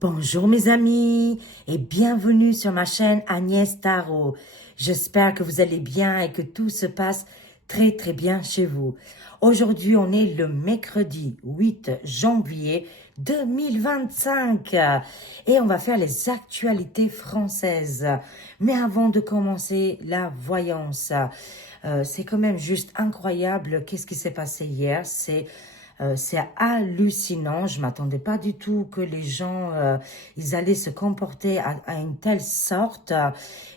Bonjour mes amis et bienvenue sur ma chaîne Agnès Tarot. J'espère que vous allez bien et que tout se passe très bien chez vous. Aujourd'hui, on est le mercredi 8 janvier 2025 et on va faire les actualités françaises. Mais avant de commencer la voyance, c'est quand même juste incroyable qu'est-ce qui s'est passé hier. C'est hallucinant. Je m'attendais pas du tout que les gens, ils allaient se comporter à une telle sorte.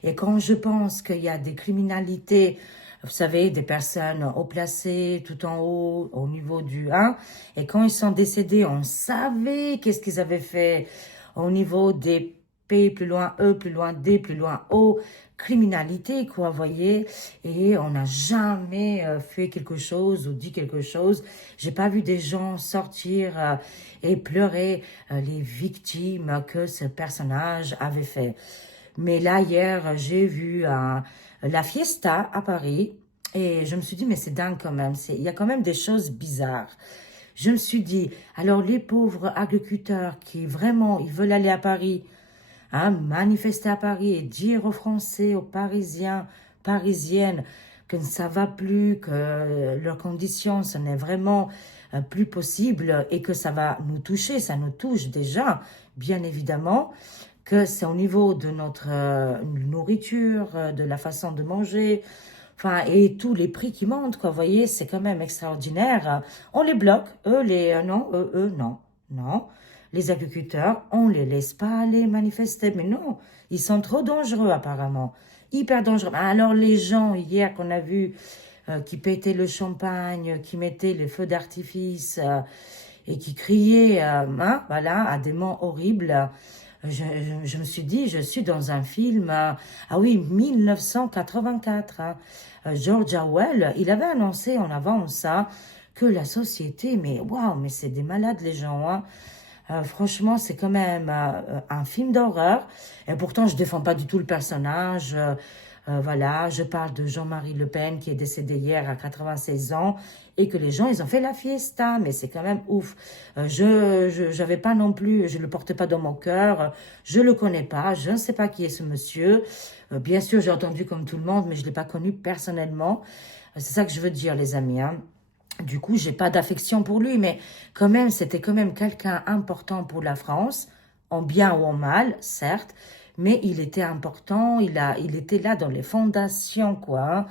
Et quand je pense qu'il y a des criminalités, vous savez, des personnes haut placées, tout en haut, au niveau du 1, et quand ils sont décédés, on savait qu'est-ce qu'ils avaient fait au niveau des P, plus loin E, plus loin D, plus loin O, criminalité, quoi, vous voyez, et on n'a jamais fait quelque chose ou dit quelque chose. J'ai pas vu des gens sortir et pleurer les victimes que ce personnage avait fait. Mais là, hier, j'ai vu la fiesta à Paris et je me suis dit, mais c'est dingue quand même. Il y a quand même des choses bizarres. Je me suis dit, alors les pauvres agriculteurs qui vraiment, ils veulent aller à Paris, hein, manifester à Paris et dire aux Français, aux Parisiens, Parisiennes, que ça va plus, que leurs conditions, ce n'est vraiment plus possible et que ça va nous toucher, ça nous touche déjà, bien évidemment, que c'est au niveau de notre nourriture, de la façon de manger, enfin, et tous les prix qui montent, quoi, vous voyez, c'est quand même extraordinaire. On les bloque, non, non, non. Les agriculteurs, on les laisse pas aller manifester, mais non, ils sont trop dangereux apparemment, hyper dangereux. Alors les gens hier qu'on a vu qui pétaient le champagne, qui mettaient les feux d'artifice et qui criaient, hein, voilà, à des mots horribles. Je me suis dit, je suis dans un film, ah oui, 1984. Hein. George Orwell, il avait annoncé en avance ça, que la société, mais waouh, mais c'est des malades les gens. Hein. Franchement, c'est quand même un film d'horreur. Et pourtant, je défends pas du tout le personnage. Voilà, je parle de Jean-Marie Le Pen qui est décédé hier à 96 ans et que les gens, ils ont fait la fiesta. Mais c'est quand même ouf. J'avais pas non plus, je le portais pas dans mon cœur. Je le connais pas. Je ne sais pas qui est ce monsieur. Bien sûr, j'ai entendu comme tout le monde, mais je l'ai pas connu personnellement. C'est ça que je veux dire, les amis, hein. Du coup, j'ai pas d'affection pour lui, mais quand même, c'était quand même quelqu'un important pour la France, en bien ou en mal, certes, mais il était important, il était là dans les fondations, quoi. Hein.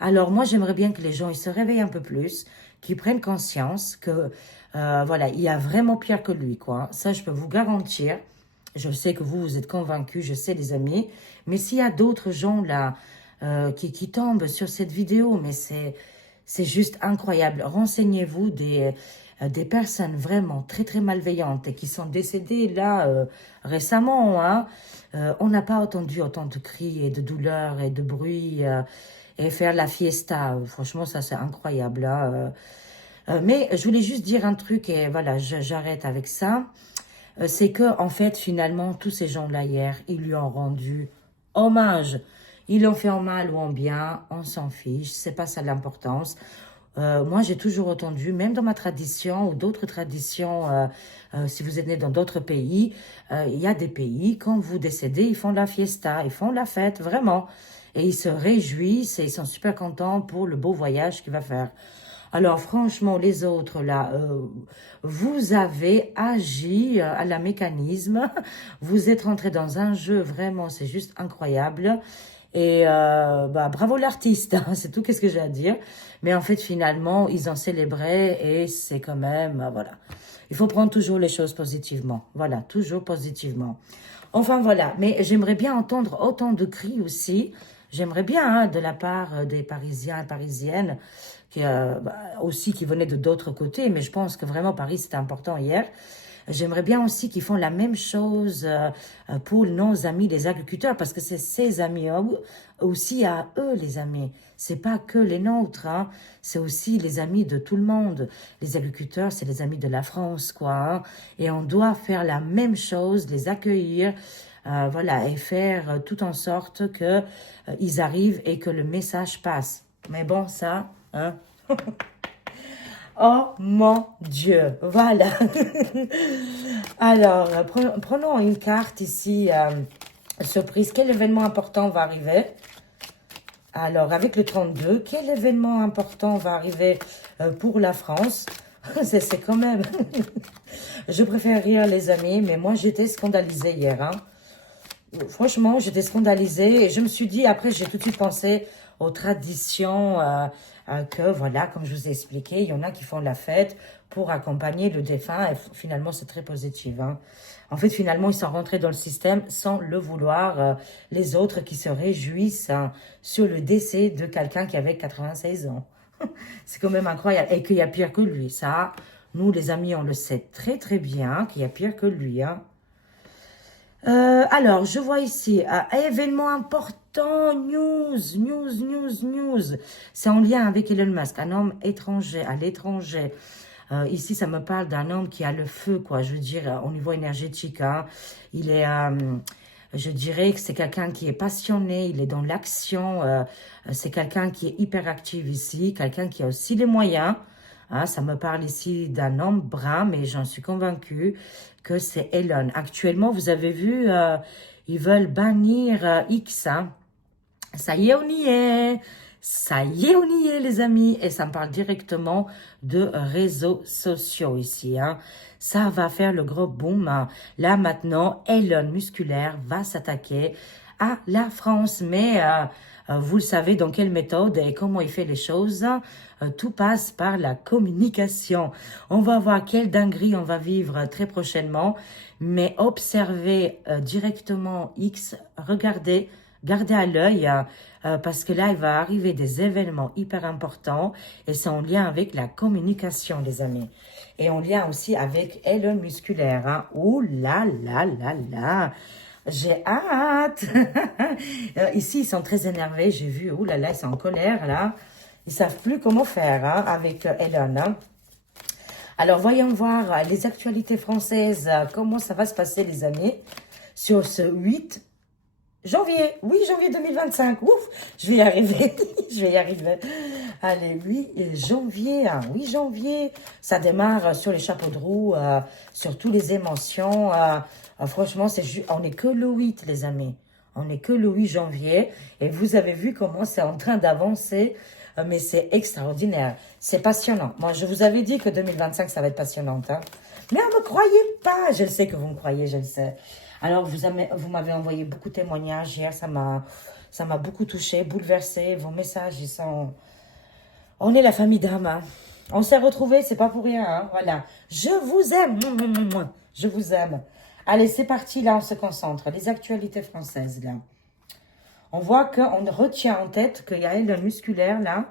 Alors moi, j'aimerais bien que les gens, ils se réveillent un peu plus, qu'ils prennent conscience que, voilà, il y a vraiment pire que lui, quoi. Ça, je peux vous garantir. Je sais que vous êtes convaincus, je sais, les amis, mais s'il y a d'autres gens là qui tombent sur cette vidéo, mais c'est juste incroyable. Renseignez-vous des personnes vraiment très malveillantes et qui sont décédées là récemment. Hein. On n'a pas entendu autant de cris et de douleurs et de bruit et faire la fiesta. Franchement, ça c'est incroyable. Hein. Mais je voulais juste dire un truc et voilà, j'arrête avec ça. C'est que en fait, finalement, tous ces gens-là hier, ils lui ont rendu hommage. Ils l'ont fait en mal ou en bien, on s'en fiche, c'est pas ça l'importance. Moi, j'ai toujours entendu, même dans ma tradition ou d'autres traditions, si vous êtes né dans d'autres pays, il y a des pays, quand vous décédez, ils font la fiesta, ils font la fête, vraiment. Et ils se réjouissent et ils sont super contents pour le beau voyage qu'il va faire. Alors franchement, les autres, là, vous avez agi à la mécanisme, vous êtes rentré dans un jeu, vraiment, c'est juste incroyable. Et bravo l'artiste, hein, c'est tout qu'est-ce que j'ai à dire. Mais en fait, finalement, ils ont célébré et c'est quand même, voilà. Il faut prendre toujours les choses positivement. Voilà, toujours positivement. Enfin, voilà. Mais j'aimerais bien entendre autant de cris aussi. J'aimerais bien, hein, de la part des Parisiens et Parisiennes, aussi qui venaient de d'autres côtés. Mais je pense que vraiment Paris, c'était important hier. J'aimerais bien aussi qu'ils font la même chose pour nos amis les agriculteurs, parce que c'est ces amis aussi à eux, les amis. C'est pas que les nôtres, hein. C'est aussi les amis de tout le monde. Les agriculteurs, c'est les amis de la France, quoi. Hein. Et on doit faire la même chose, les accueillir, voilà, et faire tout en sorte que ils arrivent et que le message passe. Mais bon, ça, hein. Oh mon Dieu, voilà. Alors, prenons une carte ici, surprise. Quel événement important va arriver? Alors, avec le 32, quel événement important va arriver pour la France? C'est quand même... Je préfère rire, les amis, mais moi, j'étais scandalisée hier. Hein. Franchement, j'étais scandalisée et je me suis dit, après, j'ai tout de suite pensé aux traditions que, voilà, comme je vous ai expliqué, il y en a qui font la fête pour accompagner le défunt et finalement, c'est très positif. Hein. En fait, finalement, ils sont rentrés dans le système sans le vouloir. Les autres qui se réjouissent hein, sur le décès de quelqu'un qui avait 96 ans. C'est quand même incroyable. Et qu'il y a pire que lui. Ça, nous, les amis, on le sait très, très bien qu'il y a pire que lui. Hein. Alors, je vois ici, événement important, news. C'est en lien avec Elon Musk, un homme étranger, à l'étranger. Ici, ça me parle d'un homme qui a le feu, quoi. Je veux dire, au niveau énergétique, hein. Il est, je dirais que c'est quelqu'un qui est passionné, il est dans l'action. C'est quelqu'un qui est hyper actif ici, quelqu'un qui a aussi les moyens. Hein, ça me parle ici d'un homme brun, mais j'en suis convaincue que c'est Elon. Actuellement, vous avez vu, ils veulent bannir X. Hein. Ça y est, on y est. Ça y est, on y est, les amis. Et ça me parle directement de réseaux sociaux ici. Hein. Ça va faire le gros boom. Hein. Là, maintenant, Elon Musculaire va s'attaquer à la France. Mais vous le savez dans quelle méthode et comment il fait les choses. Tout passe par la communication. On va voir quelle dinguerie on va vivre très prochainement. Mais observez directement X. Regardez. Gardez à l'œil parce que là, il va arriver des événements hyper importants et c'est en lien avec la communication, les amis. Et en lien aussi avec Elon Musculaire. Hein. Ouh là là là là. J'ai hâte. Ici, ils sont très énervés. J'ai vu, ouh là là, ils sont en colère là. Ils savent plus comment faire hein, avec Elon. Hein. Alors, voyons voir les actualités françaises. Comment ça va se passer, les amis, sur ce 8 janvier, oui, janvier 2025. Ouf, je vais y arriver. Je vais y arriver. Allez, 8 janvier. Hein, 8 janvier. Ça démarre sur les chapeaux de roue, sur toutes les émotions. Franchement, on n'est que le 8, les amis. On n'est que le 8 janvier. Et vous avez vu comment c'est en train d'avancer. Mais c'est extraordinaire. C'est passionnant. Moi, je vous avais dit que 2025, ça va être passionnant. Hein. Mais ne me croyez pas. Je le sais que vous me croyez, je le sais. Alors, vous m'avez envoyé beaucoup de témoignages hier. Ça m'a beaucoup touché, bouleversé. Vos messages, ils sont... On est la famille d'âme. Hein. On s'est retrouvés, c'est pas pour rien. Hein. Voilà. Je vous aime. Je vous aime. Allez, c'est parti. Là, on se concentre. Les actualités françaises, là. On voit qu'on retient en tête qu'il y a le musculaire, là.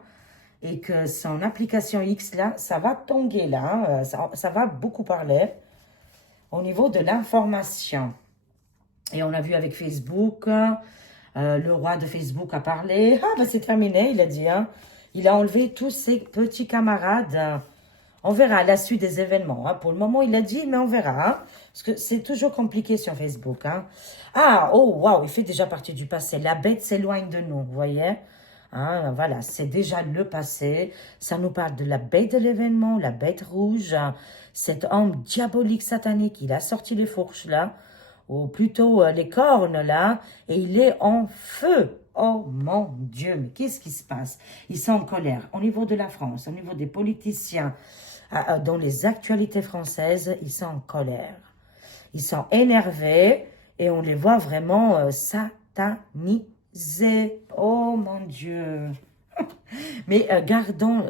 Et que son application X, là, ça va tonguer, là. Hein. Ça va beaucoup parler. Au niveau de l'information. Et on a vu avec Facebook, le roi de Facebook a parlé. Ah, ben c'est terminé, il a dit. Hein. Il a enlevé tous ses petits camarades. On verra à la suite des événements. Hein. Pour le moment, il a dit, mais on verra. Hein. Parce que c'est toujours compliqué sur Facebook. Hein. Ah, oh, waouh, il fait déjà partie du passé. La bête s'éloigne de nous, vous voyez. Hein, voilà, c'est déjà le passé. Ça nous parle de la bête de l'événement, la bête rouge. Hein. Cet homme diabolique, satanique, il a sorti les fourches, là. Ou plutôt les cornes là, et il est en feu. Oh mon Dieu, mais qu'est-ce qui se passe? Ils sont en colère au niveau de la France, au niveau des politiciens, dans les actualités françaises, ils sont en colère. Ils sont énervés et on les voit vraiment satanisés. Oh mon Dieu. Mais gardons,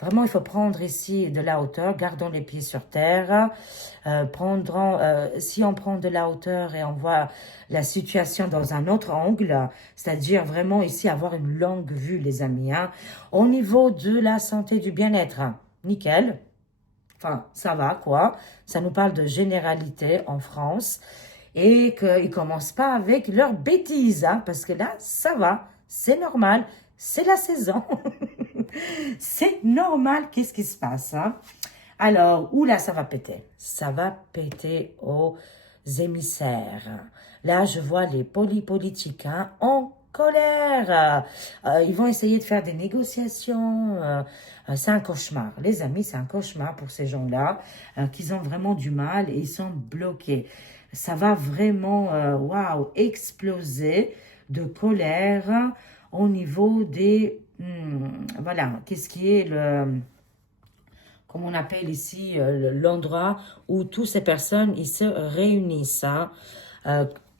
vraiment il faut prendre ici de la hauteur, gardons les pieds sur terre, si on prend de la hauteur et on voit la situation dans un autre angle, c'est-à-dire vraiment ici avoir une longue vue les amis, hein, au niveau de la santé du bien-être, hein, nickel, enfin ça va quoi, ça nous parle de généralité en France et qu'ils ne commencent pas avec leurs bêtises, hein, parce que là ça va, c'est normal. C'est la saison. C'est normal. Qu'est-ce qui se passe? Hein? Alors, oula, ça va péter. Ça va péter aux émissaires. Là, je vois les polypolitiques hein, en colère. Ils vont essayer de faire des négociations. C'est un cauchemar. Les amis, c'est un cauchemar pour ces gens-là qui ont vraiment du mal et ils sont bloqués. Ça va vraiment, waouh, exploser de colère au niveau des... voilà, qu'est-ce qui est le... Comme on appelle ici, l'endroit où toutes ces personnes, ils se réunissent. Hein.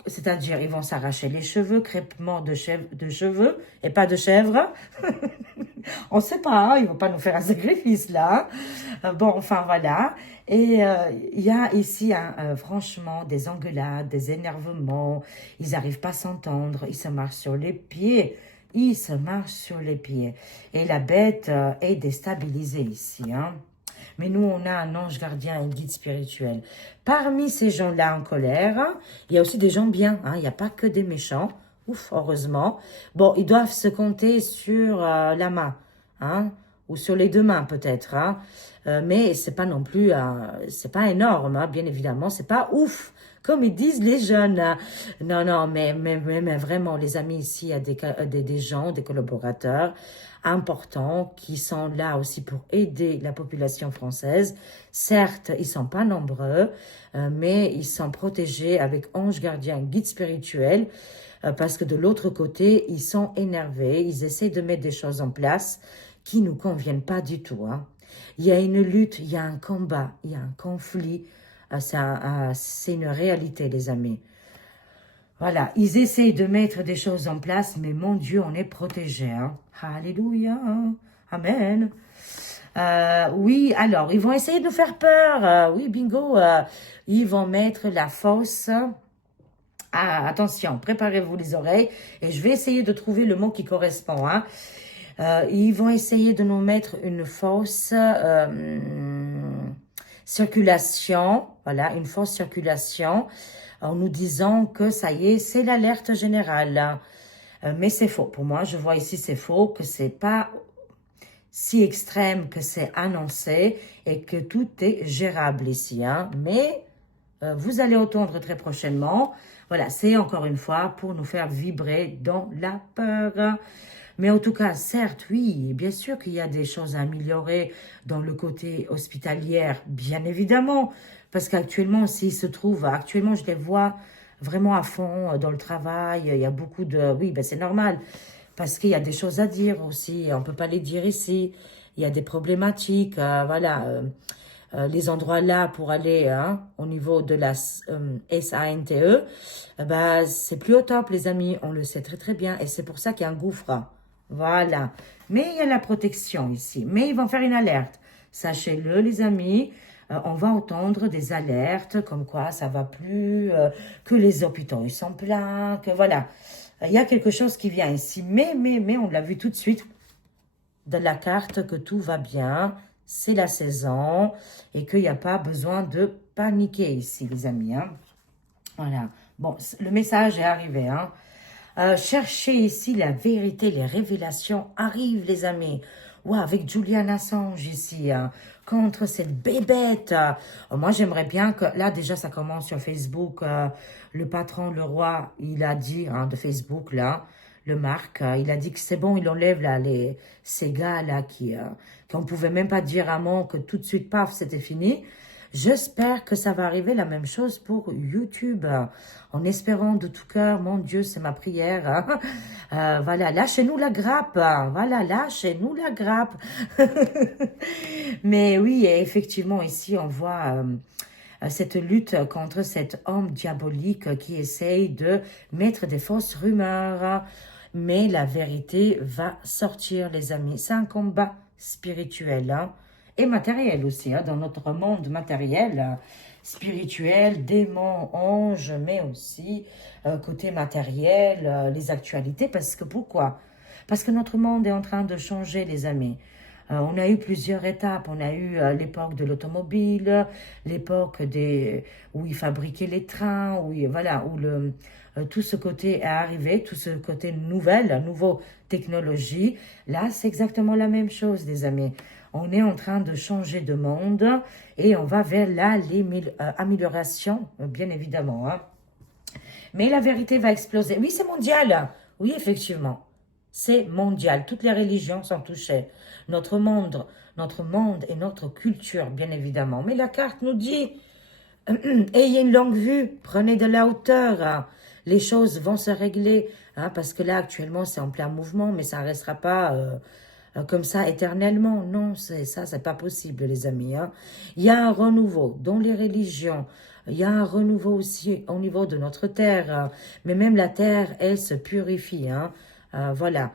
C'est-à-dire, ils vont s'arracher les cheveux, crêpement de cheveux, et pas de chèvre. On ne sait pas, hein, ils ne vont pas nous faire un sacrifice là. Bon, enfin voilà. Et il y a ici, franchement, des engueulades, des énervements. Ils n'arrivent pas à s'entendre, ils se marchent sur les pieds. Ils se marchent sur les pieds. Et la bête est déstabilisée ici, hein. Mais nous, on a un ange gardien, un guide spirituel. Parmi ces gens-là en colère, il y a aussi des gens bien. Hein, il n'y a pas que des méchants. Ouf, heureusement. Bon, ils doivent se compter sur la main. Hein, ou sur les deux mains peut-être. Hein, mais c'est pas non plus... c'est pas énorme, hein, bien évidemment. C'est pas ouf, comme ils disent les jeunes. Non, non, mais vraiment, les amis, ici, il y a des gens, des collaborateurs importants qui sont là aussi pour aider la population française. Certes, ils sont pas nombreux, mais ils sont protégés avec ange gardien, guide spirituel, parce que de l'autre côté, ils sont énervés, ils essaient de mettre des choses en place qui nous conviennent pas du tout. Hein. Il y a une lutte, il y a un combat, il y a un conflit. C'est une réalité, les amis. Voilà, ils essayent de mettre des choses en place, mais mon Dieu, on est protégés. Hein. Alléluia, amen. Oui, alors, ils vont essayer de nous faire peur. Oui, bingo, ils vont mettre la fausse... Ah, attention, préparez-vous les oreilles. Et je vais essayer de trouver le mot qui correspond. Hein. Ils vont essayer de nous mettre une fausse circulation. Voilà, une fausse circulation. En nous disant que ça y est, c'est l'alerte générale. Mais c'est faux. Pour moi, je vois ici, c'est faux, que c'est pas si extrême que c'est annoncé et que tout est gérable ici. Hein. Mais vous allez entendre très prochainement. Voilà, c'est encore une fois pour nous faire vibrer dans la peur. Mais en tout cas, certes, oui, bien sûr qu'il y a des choses à améliorer dans le côté hospitalier, bien évidemment. Parce qu'actuellement, actuellement, je les vois vraiment à fond dans le travail. Il y a beaucoup de... Oui, ben c'est normal. Parce qu'il y a des choses à dire aussi. On ne peut pas les dire ici. Il y a des problématiques. Voilà. Les endroits là pour aller hein, au niveau de la SANTE, c'est plus au top, les amis. On le sait très, très bien. Et c'est pour ça qu'il y a un gouffre. Voilà. Mais il y a la protection ici. Mais ils vont faire une alerte. Sachez-le, les amis. On va entendre des alertes comme quoi ça va plus, que les hôpitaux ils sont pleins, que voilà. Il y a quelque chose qui vient ici. Mais on l'a vu tout de suite de la carte que tout va bien. C'est la saison et qu'il n'y a pas besoin de paniquer ici, les amis. Hein. Voilà. Bon, le message est arrivé. Hein. Cherchez ici la vérité, les révélations arrivent, les amis. Ouais, avec Julian Assange ici, hein, contre cette bébête. Moi, j'aimerais bien que... Là, déjà, ça commence sur Facebook. Le patron, le roi, il a dit, hein, de Facebook, là, le Marc, il a dit que c'est bon, il enlève là, ces gars-là qu'on ne pouvait même pas dire un mot, que tout de suite, paf, c'était fini. J'espère que ça va arriver la même chose pour YouTube, en espérant de tout cœur, mon Dieu, c'est ma prière. Hein. Voilà, lâchez-nous la grappe, voilà, lâchez-nous la grappe. Mais oui, effectivement, ici, on voit cette lutte contre cet homme diabolique qui essaye de mettre des fausses rumeurs. Mais la vérité va sortir, les amis. C'est un combat spirituel, hein. Et matériel aussi, hein, dans notre monde matériel, spirituel, démons, anges, mais aussi côté matériel, les actualités. Parce que pourquoi? Parce que notre monde est en train de changer, les amis. On a eu plusieurs étapes. On a eu l'époque de l'automobile, l'époque où ils fabriquaient les trains, voilà, où tout ce côté est arrivé, tout ce côté nouveau technologie. Là, c'est exactement la même chose, les amis. On est en train de changer de monde et on va vers l'amélioration, bien évidemment. Hein. Mais la vérité va exploser. Oui, c'est mondial. Oui, effectivement, c'est mondial. Toutes les religions sont touchées. Notre monde et notre culture, bien évidemment. Mais la carte nous dit, ayez une longue vue, prenez de la hauteur, hein. Les choses vont se régler, hein, parce que là, actuellement, c'est en plein mouvement, mais ça ne restera pas comme ça éternellement. Non, c'est pas possible, les amis, hein. Il y a un renouveau dans les religions. Il y a un renouveau aussi au niveau de notre terre, hein. Mais même la terre, elle se purifie, hein. Voilà.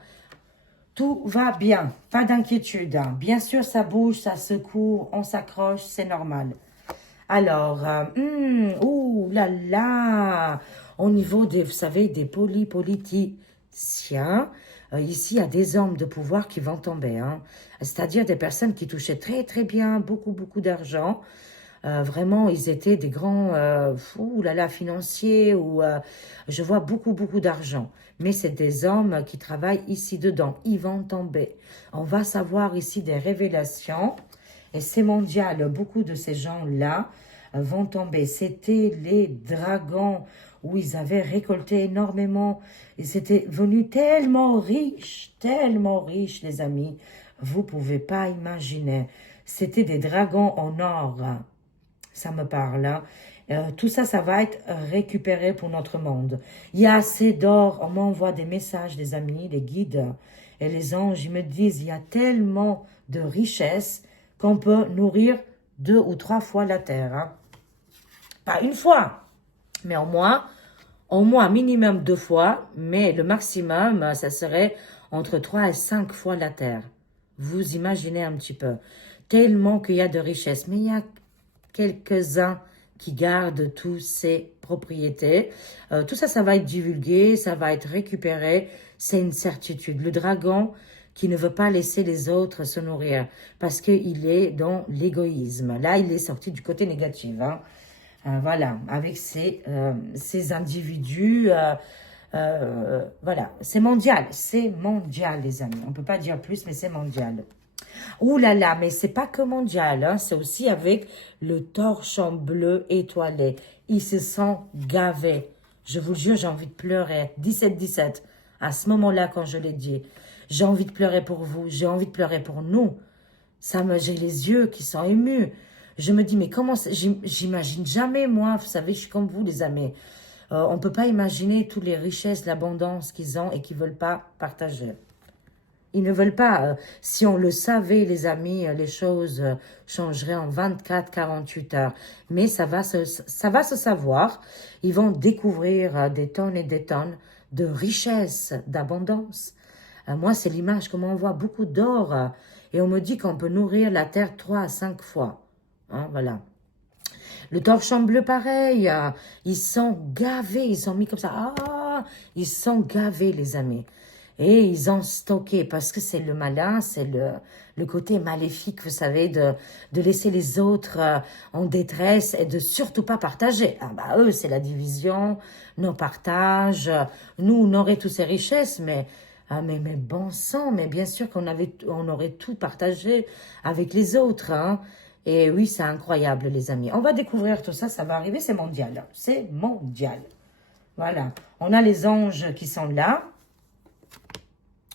Tout va bien, pas d'inquiétude, hein. Bien sûr, ça bouge, ça secoue, on s'accroche, c'est normal. Alors, ouh là là, au niveau des, vous savez, des politiciens, ici, il y a des hommes de pouvoir qui vont tomber, hein. C'est-à-dire des personnes qui touchaient très très bien, beaucoup beaucoup d'argent. Vraiment, ils étaient des grands, ouh là là, financiers, ou je vois beaucoup beaucoup d'argent. Mais c'est des hommes qui travaillent ici dedans. Ils vont tomber. On va savoir ici des révélations. Et c'est mondial, beaucoup de ces gens-là vont tomber. C'était les dragons où ils avaient récolté énormément. Ils étaient venus tellement riches, les amis. Vous pouvez pas imaginer. C'était des dragons en or. Ça me parle, hein. Tout ça, ça va être récupéré pour notre monde. Il y a assez d'or. On m'envoie des messages, des amis, des guides et les anges. Ils me disent, il y a tellement de richesses qu'on peut nourrir 2 ou 3 fois la terre, hein. Pas une fois, mais au moins minimum 2 fois, mais le maximum, ça serait entre 3 et 5 fois la terre. Vous imaginez un petit peu. Tellement qu'il y a de richesses, mais il y a quelques-uns qui gardent toutes ces propriétés. Tout ça, ça va être divulgué, ça va être récupéré. C'est une certitude. Le dragon qui ne veut pas laisser les autres se nourrir parce qu'il est dans l'égoïsme. Là, il est sorti du côté négatif, hein. Voilà, avec ces individus. Voilà, c'est mondial, les amis. On ne peut pas dire plus, mais c'est mondial. Ouh là là, mais c'est pas que mondial, hein, c'est aussi avec le torchon bleu étoilé. Ils se sont gavés. Je vous jure, j'ai envie de pleurer. 17-17, à ce moment-là, quand je l'ai dit. J'ai envie de pleurer pour vous, j'ai envie de pleurer pour nous. J'ai les yeux qui sont émus. Je me dis, mais comment, j'imagine jamais, moi, vous savez, je suis comme vous, les amis. On ne peut pas imaginer toutes les richesses, l'abondance qu'ils ont et qu'ils ne veulent pas partager. Ils ne veulent pas. Si on le savait, les amis, les choses changeraient en 24-48 heures. Mais ça va se savoir. Ils vont découvrir des tonnes et des tonnes de richesses, d'abondance. Moi, c'est l'image que on voit beaucoup d'or. Et on me dit qu'on peut nourrir la terre 3 à 5 fois. Hein, voilà. Le torchon bleu, pareil. Ils sont gavés. Ils sont mis comme ça. Ah, ils sont gavés, les amis. Et ils ont stocké, parce que c'est le malin, c'est le côté maléfique, vous savez, de laisser les autres en détresse et de surtout pas partager. Ah bah eux, c'est la division, non partage. Nous, on aurait toutes ces richesses, mais bon sang, mais bien sûr on aurait tout partagé avec les autres, hein. Et oui, c'est incroyable, les amis. On va découvrir tout ça, ça va arriver, c'est mondial. C'est mondial. Voilà. On a les anges qui sont là.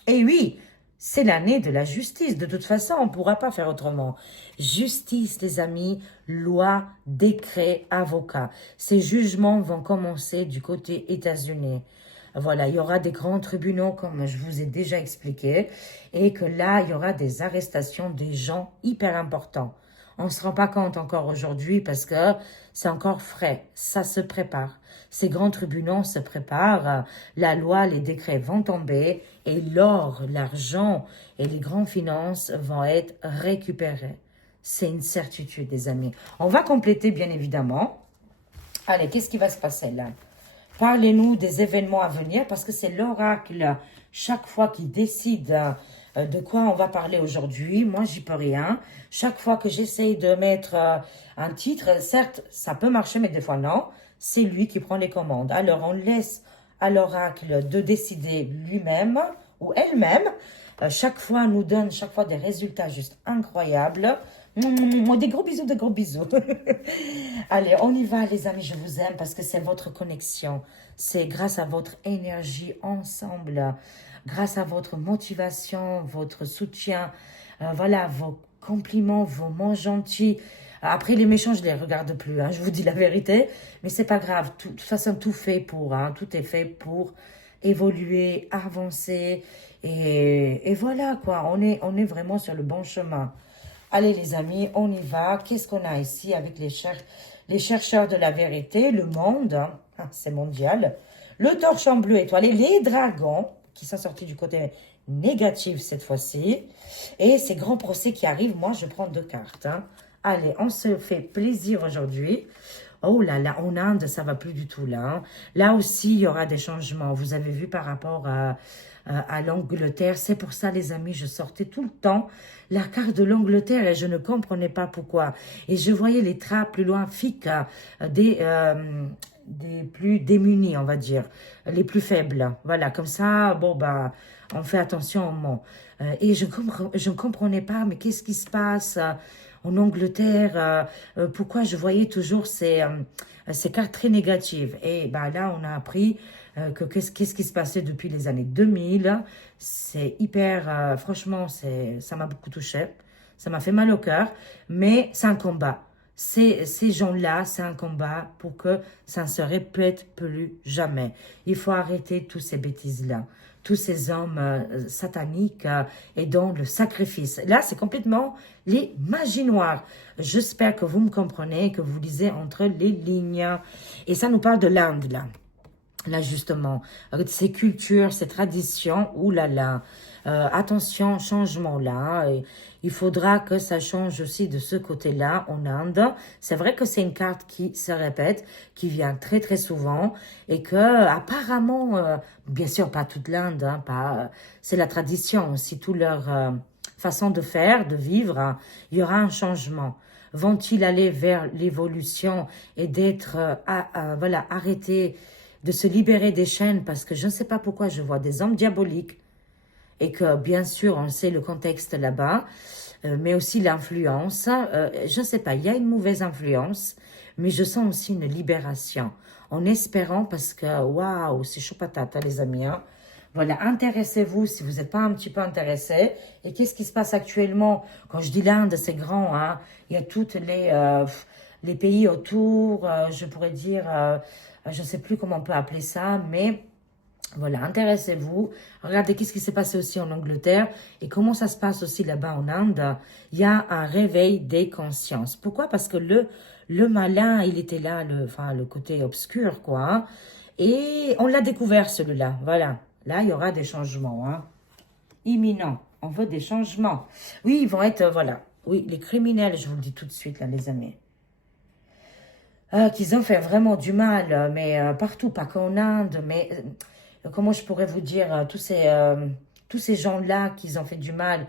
Et oui, c'est l'année de la justice. De toute façon, on ne pourra pas faire autrement. Justice, les amis, loi, décret, avocat. Ces jugements vont commencer du côté États-Unis. Voilà, il y aura des grands tribunaux, comme je vous ai déjà expliqué, et que là, il y aura des arrestations des gens hyper importants. On ne se rend pas compte encore aujourd'hui parce que c'est encore frais. Ça se prépare. Ces grands tribunaux se préparent. La loi, les décrets vont tomber et l'or, l'argent et les grandes finances vont être récupérés. C'est une certitude, les amis. On va compléter, bien évidemment. Allez, qu'est-ce qui va se passer là? Parlez-nous des événements à venir parce que c'est l'oracle chaque fois qui décide de quoi on va parler aujourd'hui. Moi, j'y peux rien. Chaque fois que j'essaye de mettre un titre, certes, ça peut marcher, mais des fois non. C'est lui qui prend les commandes. Alors, on laisse à l'oracle de décider lui-même ou elle-même. Chaque fois, nous donne chaque fois des résultats juste incroyables. Des gros bisous, des gros bisous. Allez, on y va, les amis. Je vous aime parce que c'est votre connexion. C'est grâce à votre énergie ensemble, grâce à votre motivation, votre soutien, voilà, vos compliments, vos mots gentils. Après, les méchants, je les regarde plus, hein, je vous dis la vérité. Mais c'est pas grave. De toute façon, tout fait pour, hein, tout est fait pour évoluer, avancer. Et voilà, quoi. On est vraiment sur le bon chemin. Allez, les amis, on y va. Qu'est-ce qu'on a ici avec les chercheurs de la vérité, le monde, hein, c'est mondial. Le torchon bleu étoilé, les dragons, qui sont sortis du côté négatif cette fois-ci. Et ces grands procès qui arrivent, moi, je prends 2 cartes. Hein. Allez, on se fait plaisir aujourd'hui. Oh là là, en Inde, ça va plus du tout là. Hein. Là aussi, il y aura des changements. Vous avez vu par rapport à l'Angleterre. C'est pour ça, les amis, je sortais tout le temps la carte de l'Angleterre et je ne comprenais pas pourquoi. Et je voyais les trappes plus loin, FIC, des plus démunis, on va dire, les plus faibles. Voilà, comme ça, bon, bah, on fait attention au mot. Et je ne comprenais pas, mais qu'est-ce qui se passe en Angleterre, pourquoi je voyais toujours ces cartes très négatives. Et bah, là, on a appris que qu'est-ce qui se passait depuis les années 2000. C'est hyper, franchement, ça m'a beaucoup touché. Ça m'a fait mal au cœur, mais c'est un combat. Ces gens-là, c'est un combat pour que ça ne se répète plus jamais. Il faut arrêter toutes ces bêtises-là. Tous ces hommes sataniques et dans le sacrifice. Là, c'est complètement les magies noires. J'espère que vous me comprenez, que vous lisez entre les lignes. Et ça nous parle de l'Inde, là. Là, justement, ces cultures, ces traditions, oulala, attention, changement là, il faudra que ça change aussi de ce côté-là en Inde. C'est vrai que c'est une carte qui se répète, qui vient très très souvent et que apparemment, bien sûr pas toute l'Inde, hein, c'est la tradition aussi, toute leur façon de faire, de vivre, hein, il y aura un changement. Vont-ils aller vers l'évolution et d'être, voilà, arrêtés de se libérer des chaînes parce que je ne sais pas pourquoi je vois des hommes diaboliques et que bien sûr on sait le contexte là-bas, mais aussi l'influence. Je ne sais pas, il y a une mauvaise influence, mais je sens aussi une libération en espérant parce que waouh, c'est chaud patate hein, les amis. Hein. Voilà, intéressez-vous si vous n'êtes pas un petit peu intéressé. Et qu'est-ce qui se passe actuellement? Quand je dis l'Inde, c'est grand, hein. Il y a toutes les pays autour, je pourrais dire, je ne sais plus comment on peut appeler ça, mais voilà, intéressez-vous. Regardez qu'est-ce qui s'est passé aussi en Angleterre et comment ça se passe aussi là-bas en Inde. Il y a un réveil des consciences. Pourquoi? Parce que le malin, il était là, le côté obscur, quoi. Hein. Et on l'a découvert, celui-là. Voilà. Là, il y aura des changements. Hein. Imminents. On veut des changements. Oui, ils vont être, voilà. Oui, les criminels, je vous le dis tout de suite, là, les amis. Qu'ils ont fait vraiment du mal, mais partout, pas qu'en Inde, mais comment je pourrais vous dire, tous ces gens-là qui ont fait du mal,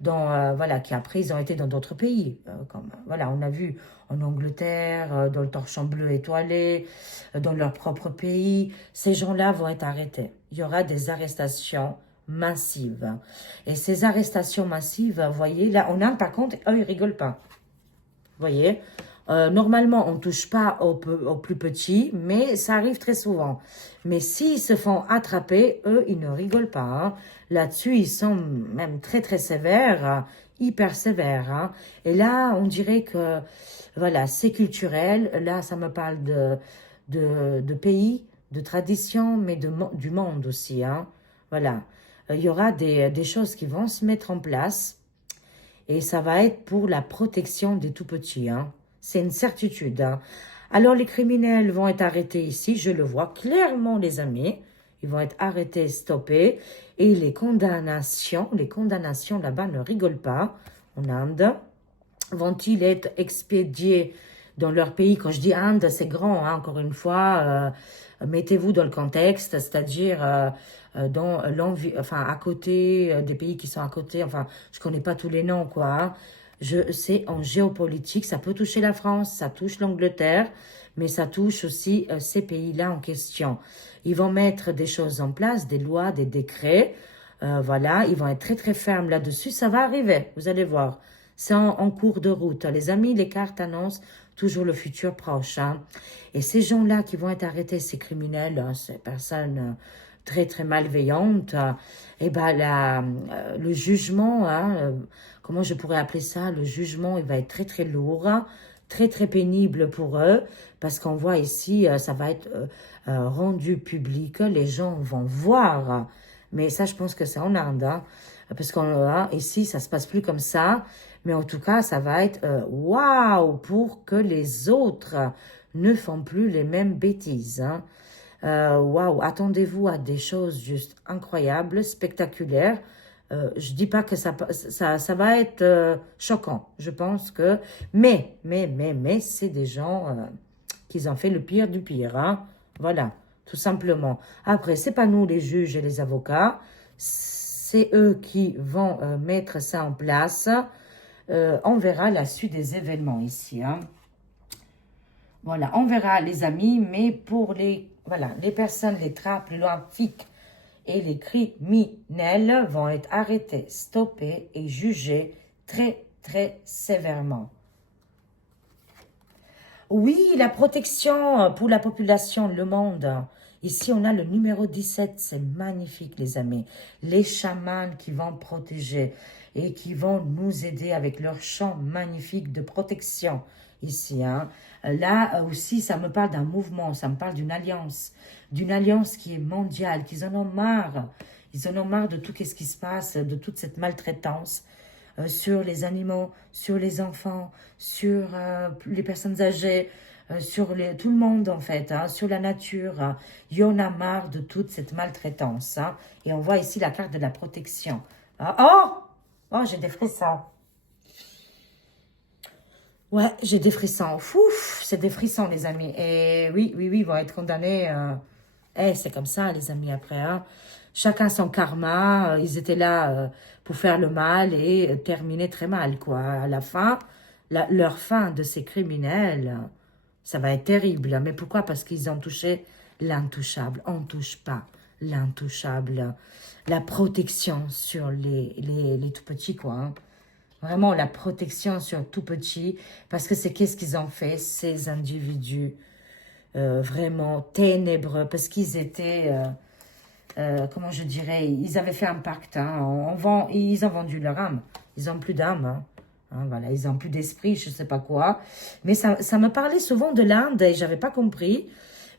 voilà, qui après ils ont été dans d'autres pays, comme, voilà, on a vu en Angleterre, dans le torchon bleu étoilé, dans leur propre pays, ces gens-là vont être arrêtés. Il y aura des arrestations massives. Et ces arrestations massives, vous voyez, là, en Inde, par contre, eux, ils rigolent pas. Vous voyez, normalement, on ne touche pas aux plus petits, mais ça arrive très souvent. Mais s'ils se font attraper, eux, ils ne rigolent pas. Hein. Là-dessus, ils sont même très, très sévères, hyper sévères. Hein. Et là, on dirait que, voilà, c'est culturel. Là, ça me parle de pays, de tradition, mais du monde aussi. Hein. Voilà, il y aura des choses qui vont se mettre en place. Et ça va être pour la protection des tout-petits. Hein. C'est une certitude. Hein. Alors, les criminels vont être arrêtés ici. Je le vois clairement, les amis. Ils vont être arrêtés, stoppés. Et les condamnations là-bas ne rigolent pas. En Inde, vont-ils être expédiés dans leur pays? Quand je dis Inde, c'est grand, hein, encore une fois. Mettez-vous dans le contexte, c'est-à-dire dans à côté des pays qui sont à côté. Enfin, je connais pas tous les noms, quoi. Hein. Je sais, en géopolitique, ça peut toucher la France, ça touche l'Angleterre, mais ça touche aussi ces pays-là en question. Ils vont mettre des choses en place, des lois, des décrets. Voilà, ils vont être très, très fermes là-dessus. Ça va arriver, vous allez voir. c'est en cours de route. Les amis, les cartes annoncent toujours le futur proche. Hein. Et ces gens-là qui vont être arrêtés, ces criminels, ces personnes très très malveillantes, et ben le jugement, hein, comment je pourrais appeler ça, le jugement, il va être très très lourd, hein, très très pénible pour eux, parce qu'on voit ici, ça va être rendu public, les gens vont voir, mais ça je pense que c'est en Inde, hein, parce ici ça se passe plus comme ça, mais en tout cas ça va être waouh pour que les autres ne font plus les mêmes bêtises. Hein. Waouh, attendez-vous à des choses juste incroyables, spectaculaires. Je dis pas que ça va être choquant. Je pense que, mais, c'est des gens qui ont fait le pire du pire. Hein. Voilà, tout simplement. Après, c'est pas nous les juges et les avocats. C'est eux qui vont mettre ça en place. On verra la suite des événements ici. Hein. Voilà, on verra les amis, mais pour les personnes, les trafics et les criminels vont être arrêtés, stoppés et jugés très, très sévèrement. Oui, la protection pour la population, le monde. Ici, on a le numéro 17, c'est magnifique les amis. Les chamans qui vont protéger et qui vont nous aider avec leur chant magnifique de protection ici. Hein. Là aussi, ça me parle d'un mouvement, ça me parle d'une alliance qui est mondiale, qu'ils en ont marre. Ils en ont marre de tout ce qui se passe, de toute cette maltraitance sur les animaux, sur les enfants, sur les personnes âgées, sur tout le monde en fait, hein, sur la nature. Hein. Il y en a marre de toute cette maltraitance. Hein. Et on voit ici la carte de la protection. Ah, oh, j'ai des frissons. Ouais, j'ai des frissons. Ouf, c'est des frissons, les amis. Et oui, ils vont être condamnés. C'est comme ça, les amis, après. Hein. Chacun son karma. Ils étaient là pour faire le mal et terminer très mal, quoi. À la fin, leur fin de ces criminels, ça va être terrible. Mais pourquoi? Parce qu'ils ont touché l'intouchable. On ne touche pas l'intouchable. La protection sur les tout petits, quoi. Hein. Vraiment, la protection sur tout petit, parce que c'est qu'est-ce qu'ils ont fait, ces individus vraiment ténébreux, parce qu'ils étaient, comment je dirais, ils avaient fait un pacte, hein, ils ont vendu leur âme, ils n'ont plus d'âme, hein. Hein, voilà, ils n'ont plus d'esprit, je ne sais pas quoi. Mais ça me parlait souvent de l'Inde et je n'avais pas compris.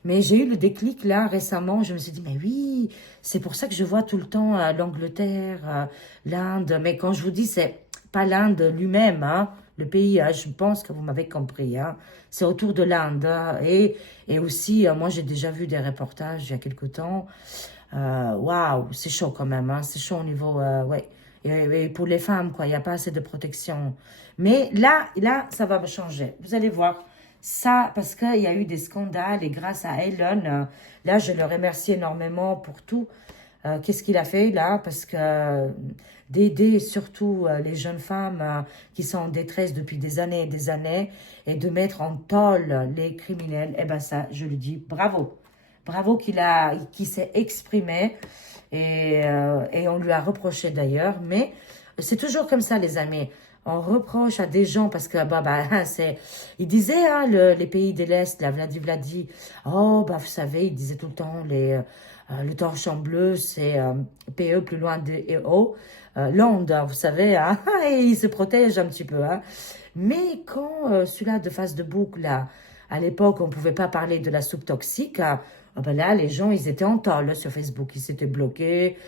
Mais j'ai eu le déclic là récemment, je me suis dit, mais oui, c'est pour ça que je vois tout le temps l'Angleterre, l'Inde. Mais quand je vous dis, c'est pas l'Inde lui-même, hein, le pays, hein, je pense que vous m'avez compris. Hein, c'est autour de l'Inde. Hein, et aussi, moi j'ai déjà vu des reportages il y a quelque temps. Waouh, c'est chaud quand même, hein, c'est chaud au niveau, ouais. Et pour les femmes, quoi, il n'y a pas assez de protection. Mais là, ça va changer. Vous allez voir. Ça, parce qu'il y a eu des scandales et grâce à Elon, là, je le remercie énormément pour tout. Qu'est-ce qu'il a fait là? Parce que d'aider surtout les jeunes femmes qui sont en détresse depuis des années et des années et de mettre en tôle les criminels, eh ben ça, je lui dis bravo. Bravo qu'il s'est exprimé et on lui a reproché d'ailleurs. Mais c'est toujours comme ça, les amis. On reproche à des gens parce que, il disait, hein, les pays de l'Est, la Vladi, oh, vous savez, il disait tout le temps, le torchon bleu, c'est PE plus loin de EO, l'onde, vous savez, hein, et il se protège un petit peu, hein. Mais quand celui-là de face de boucle, là, à l'époque, on ne pouvait pas parler de la soupe toxique, hein, là, les gens, ils étaient en tôle sur Facebook, ils s'étaient bloqués,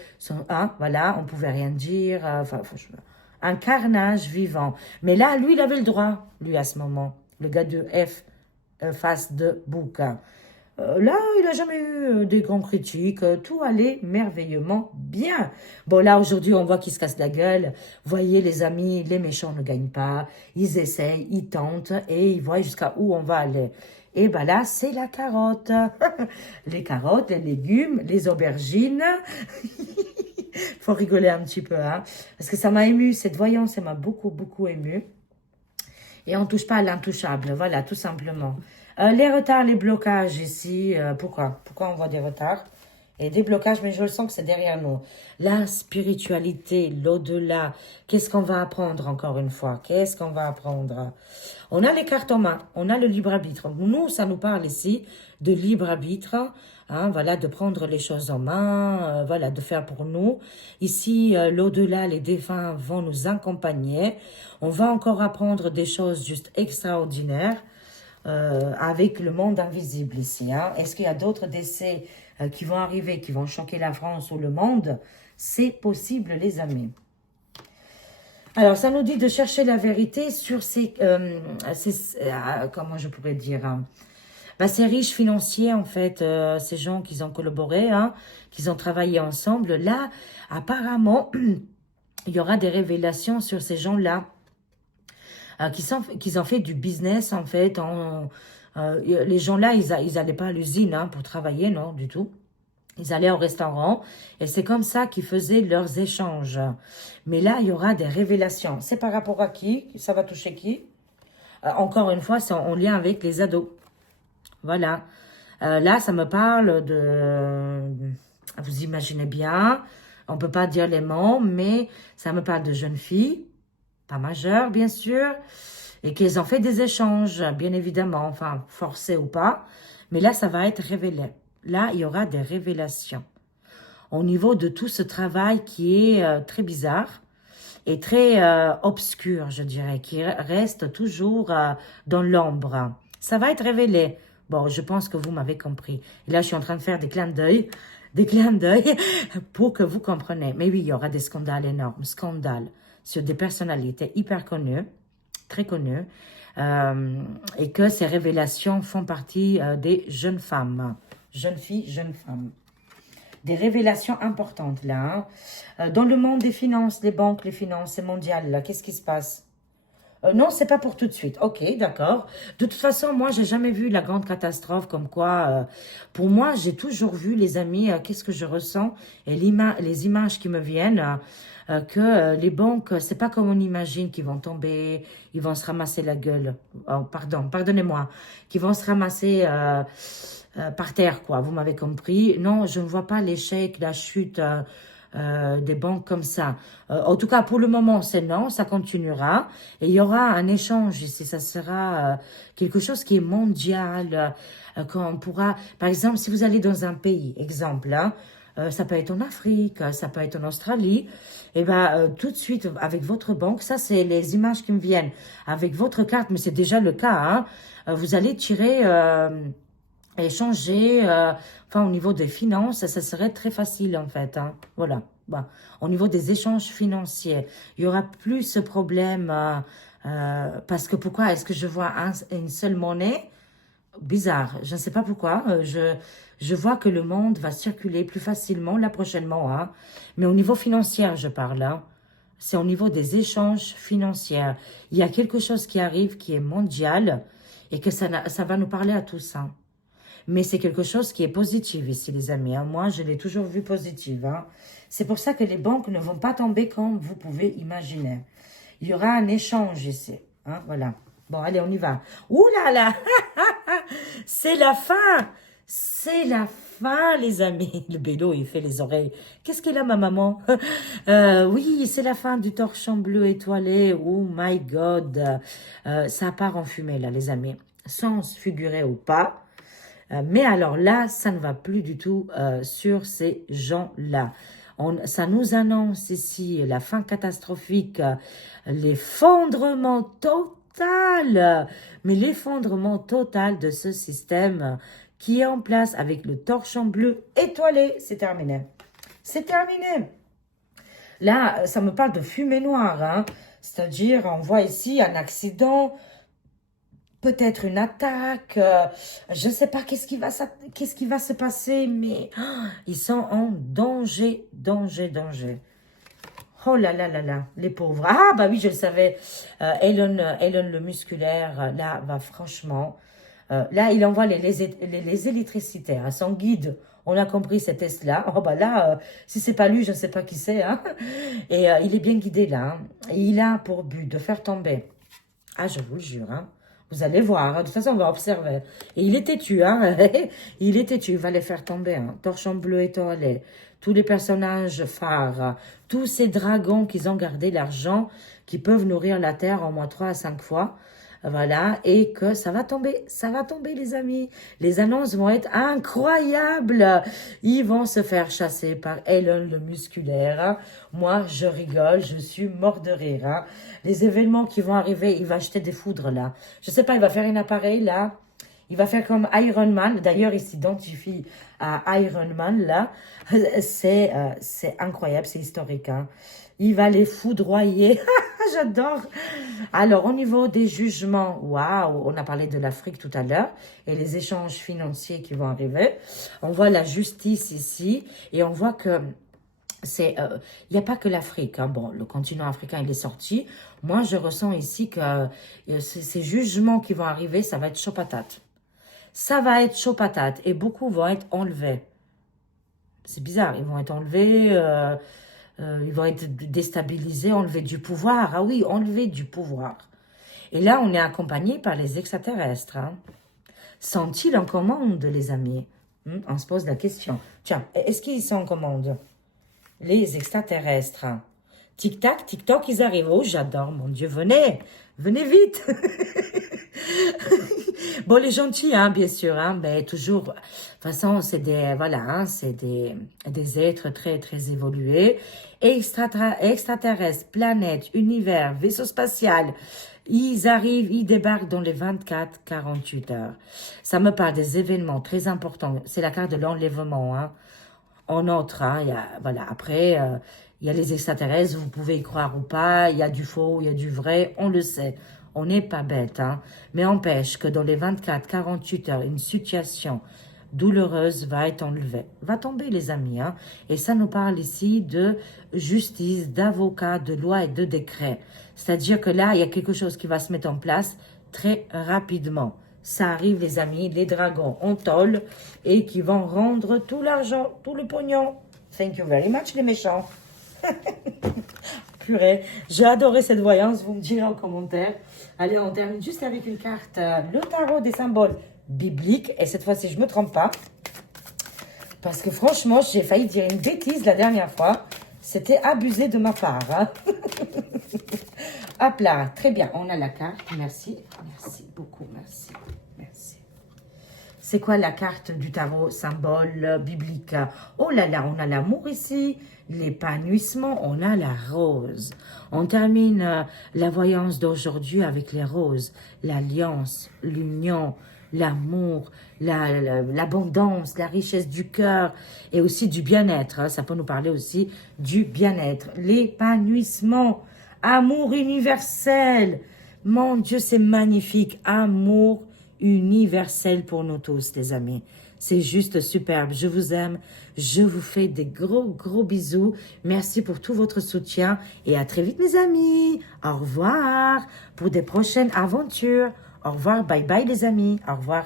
voilà, on ne pouvait rien dire, franchement. Un carnage vivant. Mais là, lui, il avait le droit, lui, à ce moment. Le gars de F, face de bouquin. Là, il n'a jamais eu des grands critiques. Tout allait merveilleusement bien. Bon, là, aujourd'hui, on voit qu'il se casse la gueule. Voyez, les amis, les méchants ne gagnent pas. Ils essayent, ils tentent et ils voient jusqu'à où on va aller. Et ben là, c'est la carotte. Les carottes, les légumes, les aubergines. Faut rigoler un petit peu, hein. Parce que ça m'a ému, cette voyance, ça m'a beaucoup, beaucoup ému. Et on ne touche pas à l'intouchable, voilà, tout simplement. Les retards, les blocages ici, pourquoi on voit des retards? Et des blocages, mais je le sens que c'est derrière nous. La spiritualité, l'au-delà. Qu'est-ce qu'on va apprendre encore une fois? Qu'est-ce qu'on va apprendre? On a les cartes en main, on a le libre arbitre. Nous, ça nous parle ici de libre arbitre, hein, voilà, de prendre les choses en main, voilà, de faire pour nous. Ici, l'au-delà, les défunts vont nous accompagner. On va encore apprendre des choses juste extraordinaires. Avec le monde invisible ici. Hein. Est-ce qu'il y a d'autres décès qui vont arriver, qui vont choquer la France ou le monde? C'est possible, les amis. Alors, ça nous dit de chercher la vérité sur comment je pourrais dire, hein, bah, ces riches financiers, en fait, ces gens qui ont collaboré, hein, qui ont travaillé ensemble. Là, apparemment, il y aura des révélations sur ces gens-là. Qui ont fait du business, en fait. Les gens-là, ils n'allaient pas à l'usine hein, pour travailler, non, du tout. Ils allaient au restaurant et c'est comme ça qu'ils faisaient leurs échanges. Mais là, il y aura des révélations. C'est par rapport à qui? Ça va toucher qui? Encore une fois, c'est en lien avec les ados. Voilà. Là, ça me parle de... Vous imaginez bien, on ne peut pas dire les mots, mais ça me parle de jeunes filles, pas majeures, bien sûr, et qu'ils ont fait des échanges, bien évidemment, enfin, forcés ou pas. Mais là, ça va être révélé. Là, il y aura des révélations. Au niveau de tout ce travail qui est très bizarre et très obscur, je dirais, qui reste toujours dans l'ombre. Ça va être révélé. Bon, je pense que vous m'avez compris. Et là, je suis en train de faire des clins d'œil pour que vous compreniez. Mais oui, il y aura des scandales énormes, scandales sur des personnalités hyper connues, très connues, et que ces révélations font partie des jeunes femmes, jeunes filles, jeunes femmes. Des révélations importantes là. Hein. Dans le monde des finances, les banques, les finances, c'est mondial là. Qu'est-ce qui se passe? Non, c'est pas pour tout de suite. Ok, d'accord. De toute façon, moi, j'ai jamais vu la grande catastrophe comme quoi. Pour moi, j'ai toujours vu, les amis, qu'est-ce que je ressens et les images qui me viennent, que les banques, c'est pas comme on imagine qu'ils vont tomber, ils vont se ramasser la gueule. Oh, pardonnez-moi, qu'ils vont se ramasser par terre, quoi. Vous m'avez compris. Non, je ne vois pas l'échec, la chute. Des banques comme ça. En tout cas, pour le moment, c'est non, ça continuera. Et il y aura un échange ici, ça sera quelque chose qui est mondial. Quand on pourra, par exemple, si vous allez dans un pays, exemple, hein, ça peut être en Afrique, ça peut être en Australie, et ben tout de suite, avec votre banque, ça c'est les images qui me viennent, avec votre carte, mais c'est déjà le cas, hein, vous allez tirer... échanger, enfin au niveau des finances, ça serait très facile en fait. Hein. Voilà. Bah, au niveau des échanges financiers, il y aura plus ce problème parce que pourquoi est-ce que je vois une seule monnaie? Bizarre, je ne sais pas pourquoi. Je vois que le monde va circuler plus facilement là prochainement. Hein. Mais au niveau financier, je parle. Hein. C'est au niveau des échanges financiers. Il y a quelque chose qui arrive qui est mondial et que ça va nous parler à tous. Hein. Mais c'est quelque chose qui est positif ici, les amis. Hein. Moi, je l'ai toujours vu positive. Hein. C'est pour ça que les banques ne vont pas tomber comme vous pouvez imaginer. Il y aura un échange ici. Hein, voilà. Bon, allez, on y va. Ouh là là! C'est la fin! C'est la fin, les amis. Le bédo, il fait les oreilles. Qu'est-ce qu'elle a, ma maman? Oui, c'est la fin du torchon bleu étoilé. Oh my God! Ça part en fumée, là, les amis. Sans figurer ou pas. Mais alors là, ça ne va plus du tout sur ces gens-là. Ça nous annonce ici la fin catastrophique, l'effondrement total, mais l'effondrement total de ce système qui est en place avec le torchon bleu étoilé. C'est terminé. C'est terminé. Là, ça me parle de fumée noire. Hein. C'est-à-dire, on voit ici un accident... Peut-être une attaque, je ne sais pas qu'est-ce qui va se passer, mais ils sont en danger, danger, danger. Oh là là là là, les pauvres. Ah bah oui, je le savais, Elon le musculaire, là, va franchement, là, il envoie les électricités à son guide. On a compris, c'est Tesla. Oh bah là, si c'est pas lui, je ne sais pas qui c'est. Hein. Et il est bien guidé là. Hein. Et il a pour but de faire tomber, ah je vous le jure, hein, Vous allez voir, hein. De toute façon, on va observer. Et il est têtu, hein. Il est têtu, il va les faire tomber, hein. Torchon bleu étoilé, tous les personnages phares, tous ces dragons qui ont gardé l'argent, qui peuvent nourrir la terre au moins 3 à 5 fois. Voilà, et que ça va tomber les amis. Les annonces vont être incroyables. Ils vont se faire chasser par Elon le musculaire, hein. Moi, je rigole, je suis mort de rire, hein. Les événements qui vont arriver, il va acheter des foudres là. Je sais pas, il va faire un appareil là. Il va faire comme Iron Man. D'ailleurs, il s'identifie à Iron Man là. C'est incroyable, c'est historique, hein. Il va les foudroyer. J'adore. Alors, au niveau des jugements, waouh, on a parlé de l'Afrique tout à l'heure et les échanges financiers qui vont arriver. On voit la justice ici et on voit que il n'y a pas que l'Afrique, hein. Bon, le continent africain, il est sorti. Moi, je ressens ici que ces jugements qui vont arriver, ça va être chaud patate. Ça va être chaud patate et beaucoup vont être enlevés. C'est bizarre, ils vont être enlevés, ils vont être déstabilisés, enlevés du pouvoir. Ah oui, enlevés du pouvoir. Et là, on est accompagné par les extraterrestres, hein. Sont-ils en commande, les amis? On se pose la question. Tiens, est-ce qu'ils sont en commande? Les extraterrestres. Tic-tac, tic-toc, ils arrivent. Oh, j'adore, mon Dieu, venez vite. Bon, les gentils, hein, bien sûr, hein, mais toujours, de toute façon, c'est des, voilà, hein, c'est des êtres très, très évolués. Extraterrestres, planètes, univers, vaisseau spatial, ils arrivent, ils débarquent dans les 24-48 heures. Ça me parle des événements très importants. C'est la carte de l'enlèvement, hein. En autre, hein, il y a, voilà, après, il y a les extraterrestres, vous pouvez y croire ou pas, il y a du faux, il y a du vrai, on le sait. On n'est pas bête, hein. Mais empêche que dans les 24-48 heures, une situation douloureuse va être enlevée. Va tomber, les amis, hein. Et ça nous parle ici de justice, d'avocat, de loi et de décret. C'est-à-dire que là, il y a quelque chose qui va se mettre en place très rapidement. Ça arrive, les amis, les dragons en tôle et qui vont rendre tout l'argent, tout le pognon. Thank you very much, les méchants. Purée, j'ai adoré cette voyance, vous me direz en commentaire. Allez, on termine juste avec une carte, le tarot des symboles bibliques. Et cette fois-ci, je ne me trompe pas. Parce que franchement, j'ai failli dire une bêtise la dernière fois. C'était abusé de ma part, hein. Hop là, très bien, on a la carte, merci. Merci beaucoup, merci. Merci. C'est quoi la carte du tarot, symbole biblique? Oh là là, on a l'amour ici, l'épanouissement, on a la rose. On termine la voyance d'aujourd'hui avec les roses, l'alliance, l'union, l'amour, l'abondance, la richesse du cœur et aussi du bien-être, hein. Ça peut nous parler aussi du bien-être, l'épanouissement, amour universel. Mon Dieu, c'est magnifique, amour universel pour nous tous, les amis. C'est juste superbe. Je vous aime. Je vous fais des gros, gros bisous. Merci pour tout votre soutien. Et à très vite, mes amis. Au revoir pour des prochaines aventures. Au revoir. Bye bye, les amis. Au revoir.